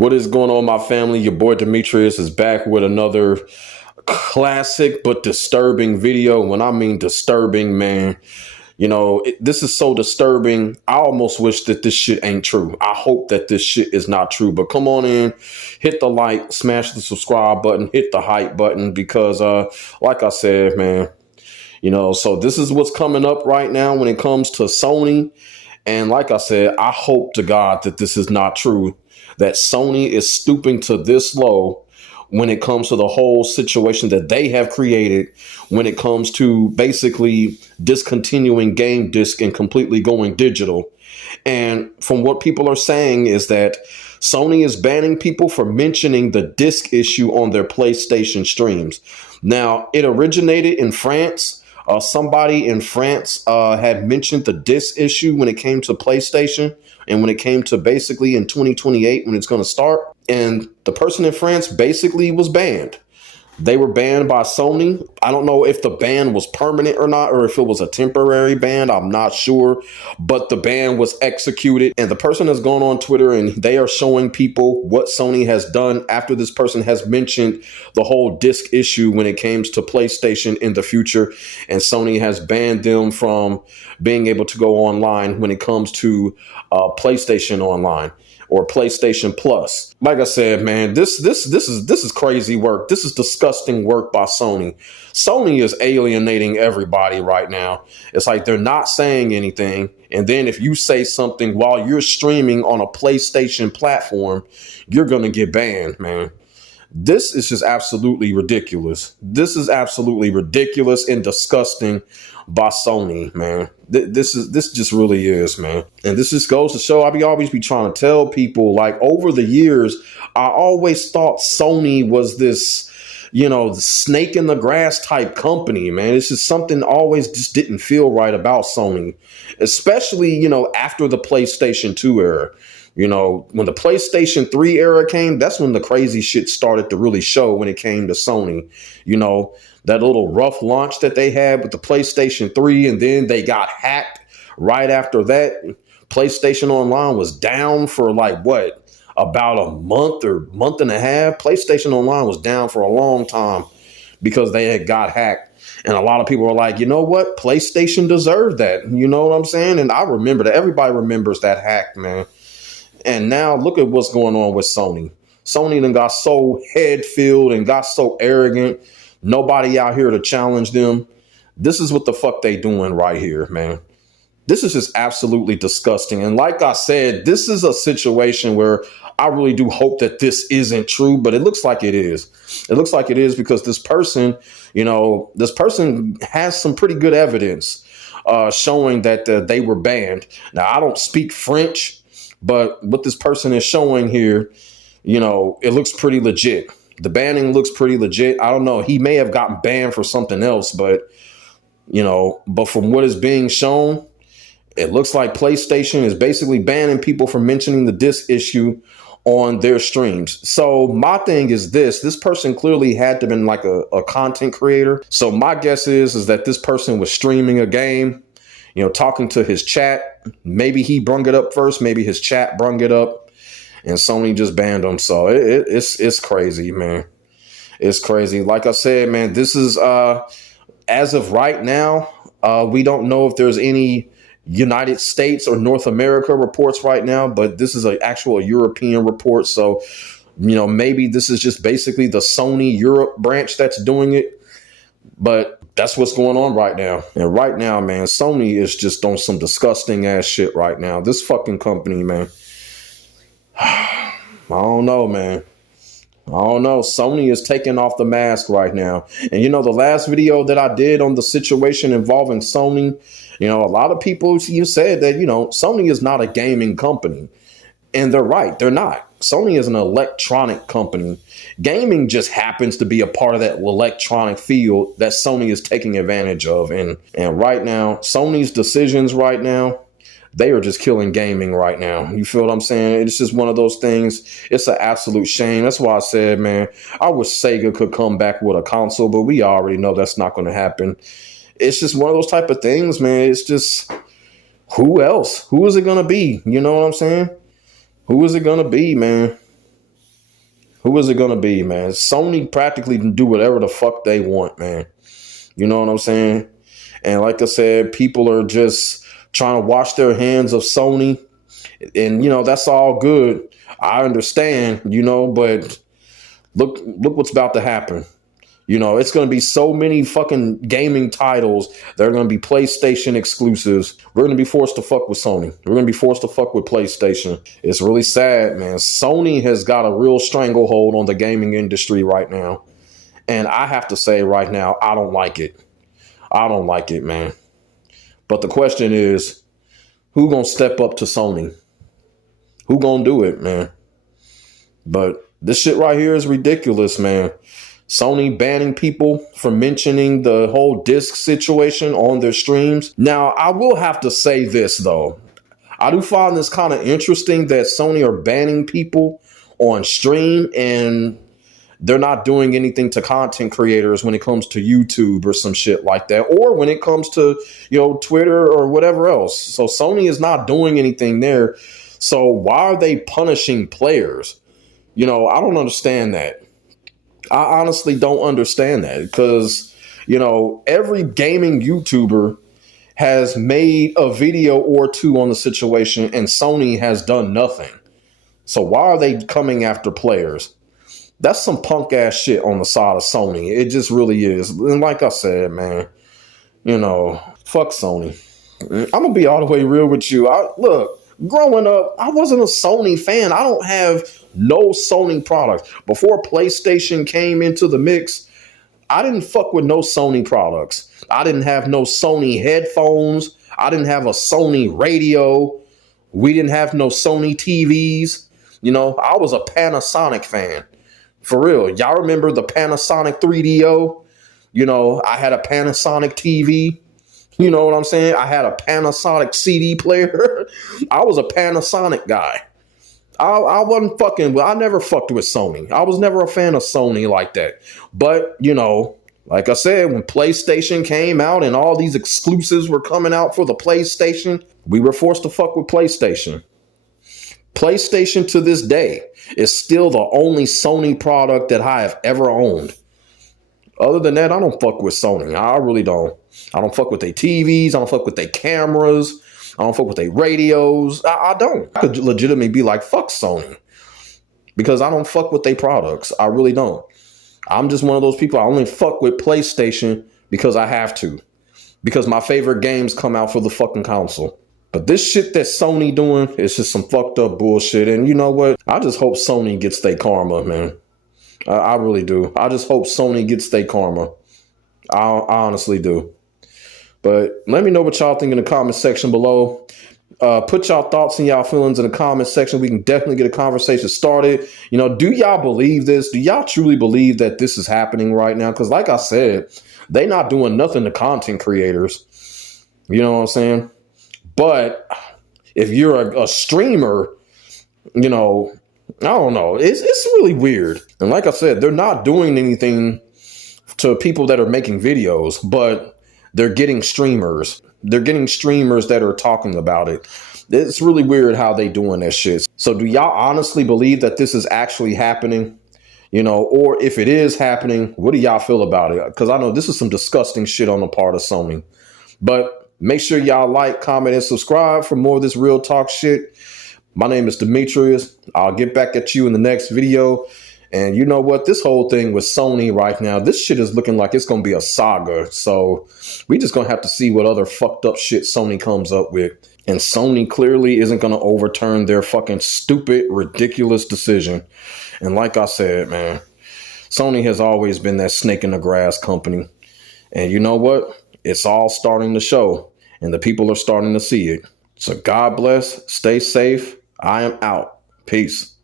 What is going on, my family? Your boy Demetrius is back with another classic but disturbing video. When I mean disturbing, man, this is so disturbing. I almost wish that this shit ain't true. I hope that this shit is not true. But come on in, hit the like, smash the subscribe button, hit the hype button, because like I said, man, so this is what's coming up right now when it comes to Sony. And like I said, I hope to God that this is not true, that Sony is stooping to this low when it comes to the whole situation that they have created when it comes to basically discontinuing game disc and completely going digital. And from what people are saying is that Sony is banning people for mentioning the disc issue on their PlayStation streams. Now, it originated in France. Somebody in France had mentioned the disc issue when it came to PlayStation and when it came to basically in 2028 when it's going to start. And the person in France basically was banned. They were banned by Sony. I don't know if the ban was permanent or not, or if it was a temporary ban. I'm not sure. But the ban was executed. And the person has gone on Twitter and they are showing people what Sony has done after this person has mentioned the whole disc issue when it comes to PlayStation in the future. And Sony has banned them from being able to go online when it comes to PlayStation Online or PlayStation Plus. Like I said, man, this is crazy work. This is disgusting work by Sony. Sony is alienating everybody right now. It's like they're not saying anything. And then if you say something while you're streaming on a PlayStation platform, you're going to get banned, man. This is just absolutely ridiculous. This is absolutely ridiculous and disgusting by Sony, man. This just really is, man. And this just goes to show, always be trying to tell people, like, over the years, I always thought Sony was this, the snake in the grass type company, man. It's just something always just didn't feel right about Sony, especially, after the PlayStation 2 era. When the PlayStation 3 era came, that's when the crazy shit started to really show when it came to Sony. That little rough launch that they had with the PlayStation 3, and then they got hacked right after that. PlayStation Online was down for about a month or month and a half. PlayStation Online was down for a long time because they had got hacked. And a lot of people were like, you know what? PlayStation deserved that. You know what I'm saying? And I remember that. Everybody remembers that hack, man. And now look at what's going on with Sony. Sony then got so head-filled and got so arrogant. Nobody out here to challenge them. This is what the fuck they doing right here, man. This is just absolutely disgusting. And like I said, this is a situation where I really do hope that this isn't true, but it looks like it is. It looks like it is because this person, this person has some pretty good evidence showing that they were banned. Now, I don't speak French, but what this person is showing here, it looks pretty legit. The banning looks pretty legit. I don't know. He may have gotten banned for something else, but from what is being shown, it looks like PlayStation is basically banning people from mentioning the disc issue on their streams. So my thing is this person clearly had to have been like a content creator. So my guess is that this person was streaming a game, talking to his chat. Maybe he brung it up first. Maybe his chat brung it up. And Sony just banned them. So it's crazy, man. It's crazy. Like I said, man, this is as of right now, we don't know if there's any United States or North America reports right now, but this is an actual European report. So, maybe this is just basically the Sony Europe branch that's doing it. But that's what's going on right now. And right now, man, Sony is just on some disgusting ass shit right now. This fucking company, man. I don't know, man. I don't know. Sony is taking off the mask right now. And, the last video that I did on the situation involving Sony, a lot of people said that, Sony is not a gaming company. And they're right. They're not. Sony is an electronic company. Gaming just happens to be a part of that electronic field that Sony is taking advantage of. And right now, Sony's decisions right now, they are just killing gaming right now. You feel what I'm saying? It's just one of those things. It's an absolute shame. That's why I said, man, I wish Sega could come back with a console, but we already know that's not going to happen. It's just one of those type of things, man. It's just, who else? Who is it going to be? You know what I'm saying? Who is it going to be, man? Who is it going to be, man? Sony practically can do whatever the fuck they want, man. You know what I'm saying? And like I said, people are just trying to wash their hands of Sony. And, that's all good. I understand, but look what's about to happen. It's going to be so many fucking gaming titles that are going to be PlayStation exclusives. We're going to be forced to fuck with Sony. We're going to be forced to fuck with PlayStation. It's really sad, man. Sony has got a real stranglehold on the gaming industry right now. And I have to say right now, I don't like it. I don't like it, man. But the question is, who going to step up to Sony? Who going to do it, man? But this shit right here is ridiculous, man. Sony banning people from mentioning the whole disc situation on their streams. Now, I will have to say this, though. I do find this kind of interesting that Sony are banning people on stream and they're not doing anything to content creators when it comes to YouTube or some shit like that, or when it comes to, Twitter or whatever else. So Sony is not doing anything there. So why are they punishing players? I don't understand that. I honestly don't understand that because, every gaming YouTuber has made a video or two on the situation and Sony has done nothing. So why are they coming after players? That's some punk ass shit on the side of Sony. It just really is. And like I said, man, fuck Sony. I'm going to be all the way real with you. Look, growing up, I wasn't a Sony fan. I don't have no Sony products. Before PlayStation came into the mix, I didn't fuck with no Sony products. I didn't have no Sony headphones. I didn't have a Sony radio. We didn't have no Sony TVs. I was a Panasonic fan. For real. Y'all remember the Panasonic 3DO? I had a Panasonic TV. You know what I'm saying? I had a Panasonic CD player. I was a Panasonic guy. I wasn't fucking, I never fucked with Sony. I was never a fan of Sony like that. But, like I said, when PlayStation came out and all these exclusives were coming out for the PlayStation, we were forced to fuck with PlayStation. PlayStation to this day is still the only Sony product that I have ever owned. Other than that, I don't fuck with Sony. I really don't. I don't fuck with their TVs. I don't fuck with their cameras. I don't fuck with their radios. I don't. I could legitimately be like, fuck Sony. Because I don't fuck with their products. I really don't. I'm just one of those people. I only fuck with PlayStation because I have to. Because my favorite games come out for the fucking console. But this shit that Sony doing is just some fucked up bullshit. And you know what? I just hope Sony gets their karma, man. I really do. I just hope Sony gets their karma. I honestly do. But let me know what y'all think in the comment section below. Put y'all thoughts and y'all feelings in the comment section. We can definitely get a conversation started. Do y'all believe this? Do y'all truly believe that this is happening right now? Because like I said, they not doing nothing to content creators. You know what I'm saying? But if you're a streamer, I don't know. It's really weird. And like I said, they're not doing anything to people that are making videos, but they're getting streamers. They're getting streamers that are talking about it. It's really weird how they doing that shit. So do y'all honestly believe that this is actually happening? Or if it is happening, what do y'all feel about it? Because I know this is some disgusting shit on the part of Sony. But make sure y'all like, comment, and subscribe for more of this real talk shit. My name is Demetrius. I'll get back at you in the next video. And you know what? This whole thing with Sony right now, this shit is looking like it's going to be a saga. So we just going to have to see what other fucked up shit Sony comes up with. And Sony clearly isn't going to overturn their fucking stupid, ridiculous decision. And like I said, man, Sony has always been that snake in the grass company. And you know what? It's all starting to show. And the people are starting to see it. So God bless. Stay safe. I am out. Peace.